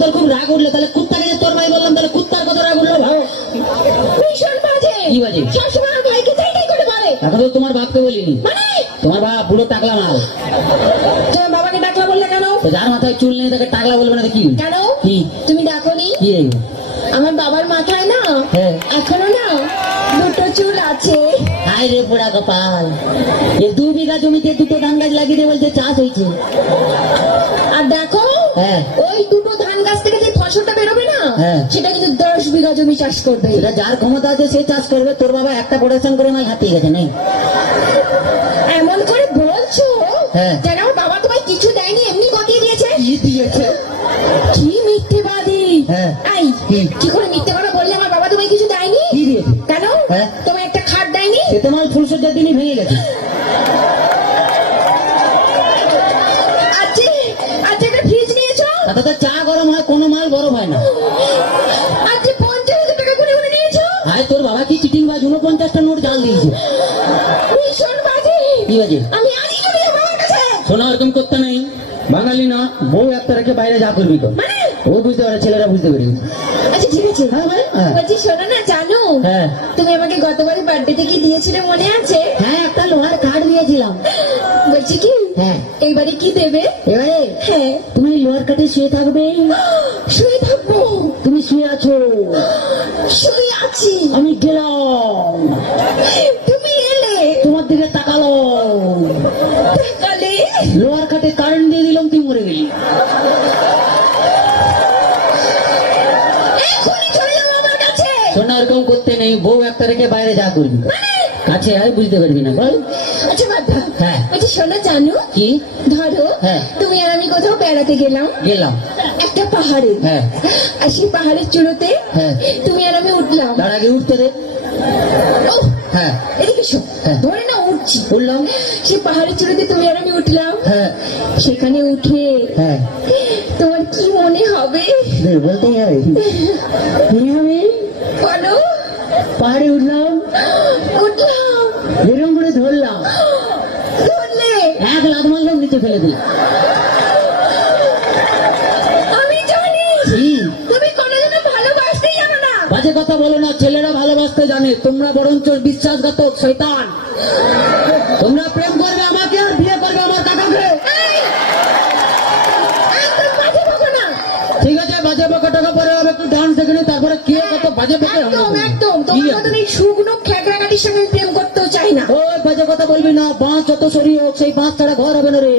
তোর খুব রাগ উঠলো, তাহলে কুত্তাকে যে তোর ভাই বললাম, তাহলে কুত্তার কত রাগ উঠলো ভাবো। ভীষণ বাজে। কি বাজে? সবসময় আমার ভাইকে চাই চাই করে বলে। এখন তো তোমার বাপকে বলিনি, মানে তোমার বাপ পুরো টাকলা মাল। তোমার বাবাকে ডাকলা বললে কেন? তো যার মাথায় চুল নেই তাকে টাকলা বলবে না তো কি? কেন কি তুমি ডাকোনি? কি রে? আমার বাবার মাথায় না হ্যাঁ। এখনো না দুটো চুল আছে। হায় রে পোড়া কপাল, এ 2 বিঘা জমিতে 2টো ধান গাছ লাগিয়ে দিয়ে বলছে চাষ হয়েছে। আর দেখো হ্যাঁ। ওই দুটো ধান গাছ থেকে যে ফসলটা বেরোবে না, হ্যাঁ। সেটা কিন্তু 10 বিঘা জমি চাষ করবে। এটা যার ক্ষমতা আছে সে চাষ করবে। তোর বাবা একটা প্রোডাকশন করে মাল হাতিয়ে গেছে নেই। এমন করে বলছো হ্যাঁ। যেন আমার বাবা তোমায় কিছু দেয়নি, এমনি গতিয়ে দিয়েছে। কি দিয়েছে? কি মিথ্যেবাদী! হ্যাঁ। এই কি? কি করে মিথ্যে কথা বললে আমার বাবা তোমায় কিছু দেয়নি? কি দিয়েছে? কেন? হ্যাঁ। তোমায় একটা খাট দেয়নি? সে তোমার ফুলসজ্জার দিনই ভেঙে গেছে। আজকে আজকে একটা ফ্রিজ নিয়েছো? তাতে তো চা গরম হয়, কোনো মাল গরম হয় না। আজকে 50,000 টাকা করে করে নিয়েছো? হায় তোর বাবা কি চিটিং বাজ, 49টা নোট জাল দিয়েছে। ভীষণ বাজে। কি বাজে? আমি আজই চলে যাবো বাবার কাছে। শোনা এরকম করতে নেই, বাঙালি না, বউ একটা রেখে বাইরে যা করবি তো। মানে ও বুঝতে পারে, ছেলেরা বুঝতে পারি। আচ্ছা ঠিক আছে। হ্যাঁ ভাই, হ্যাঁ। বলছি শোনো না, জানো হ্যাঁ। তুমি আমাকে গতবারে বার্থডেতে কি দিয়েছিলে মনে আছে? হ্যাঁ, একটা লোহার কাঠ দিয়েছিলাম। বলছি কি হ্যাঁ। এইবারে কি দেবে? এবারে হ্যাঁ। তুমি লোহার কাঠে শুয়ে থাকবে। শুয়ে থাকবো? তুমি শুয়ে আছো, শুয়ে আছি। আমি গেলাম, তুমি এলে, তোমার দিকে তাকালো, তাকালে লোহার কাঠে কারেন্ট দিয়ে দিলাম, তুই মরে গেলি। এখনই চলে যাবো আমার কাছে। শোনা এরকম করতে নেই, বউ একটা রেখে বাইরে যা করবি তো। কাছে আয়, বুঝতে পারবি না বল। আচ্ছা বাবা, হ্যাঁ। বলছি শোনো, জানো কি? ধরো হ্যাঁ। তুমি আর আমি কোথাও বেড়াতে গেলাম গেলাম। একটা পাহাড়ে। হ্যাঁ। আর সেই পাহাড়ের চূড়োতে হ্যাঁ। তুমি আর আমি উঠলাম। তার আগে উঠতে দে। ও হ্যাঁ। এদিকে শো, হ্যাঁ। ধরে না উঠছি। উঠলাম। সেই পাহাড়ের চূড়োতে তুমি আর আমি উঠলাম। হ্যাঁ। সেখানে উঠে হ্যাঁ। তোমার কি মনে হবে? বলতেই হবে। কি হবে? বলো। পাহাড়ে উঠলাম, উঠলাম, এরকম করে ধরলাম, ধরলে 1 লাখ মারলাম, নিচে ফেলে দিই। আমি জানি কি? তুমি কোনোদিনও ভালোবাসতেই জানো না। বাজে কথা বলো না, ছেলেরা ভালোবাসতে জানে, তোমরা বরঞ্চ বিশ্বাসঘাতক শয়তান। তোমরা প্রেম করবে আমাকে আর বিয়ে করবে আমার কাকাকে। এই, একদম বাজে বকো না। ঠিক আছে, বাজে বকা টাকা পরে হবে, একটু ডান্স দেখে নি, তারপরে কে কত বাজে বকে আমরা একদম বলবো। একদম কি তোমার আছে? মতন এই শুকনো খেকড়াকাটির সঙ্গে আমি প্রেম করতেও চাই না। ওই বাজে কথা বলবি না, বাঁশ যত সরি হোক সেই বাঁশ ছাড়া ঘর হবে না রে।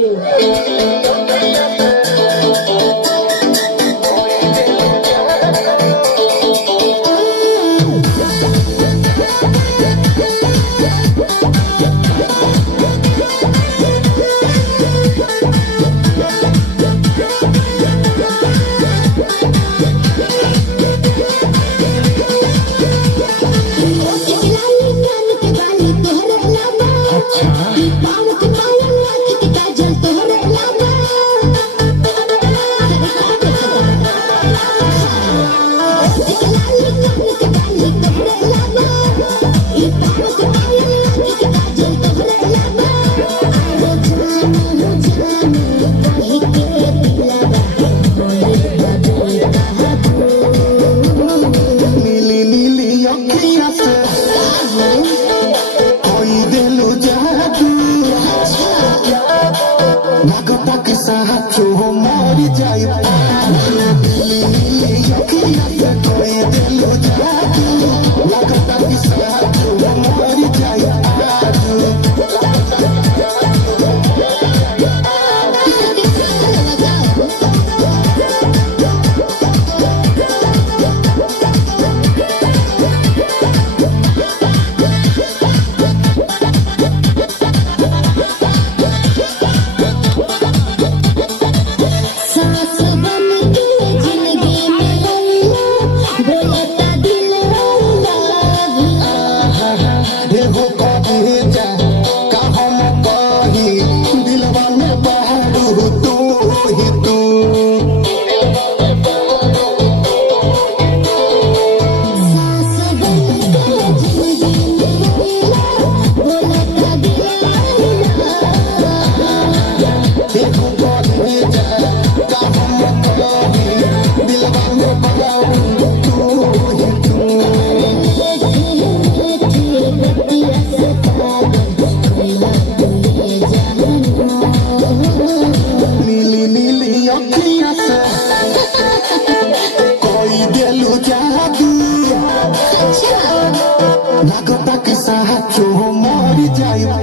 চাইব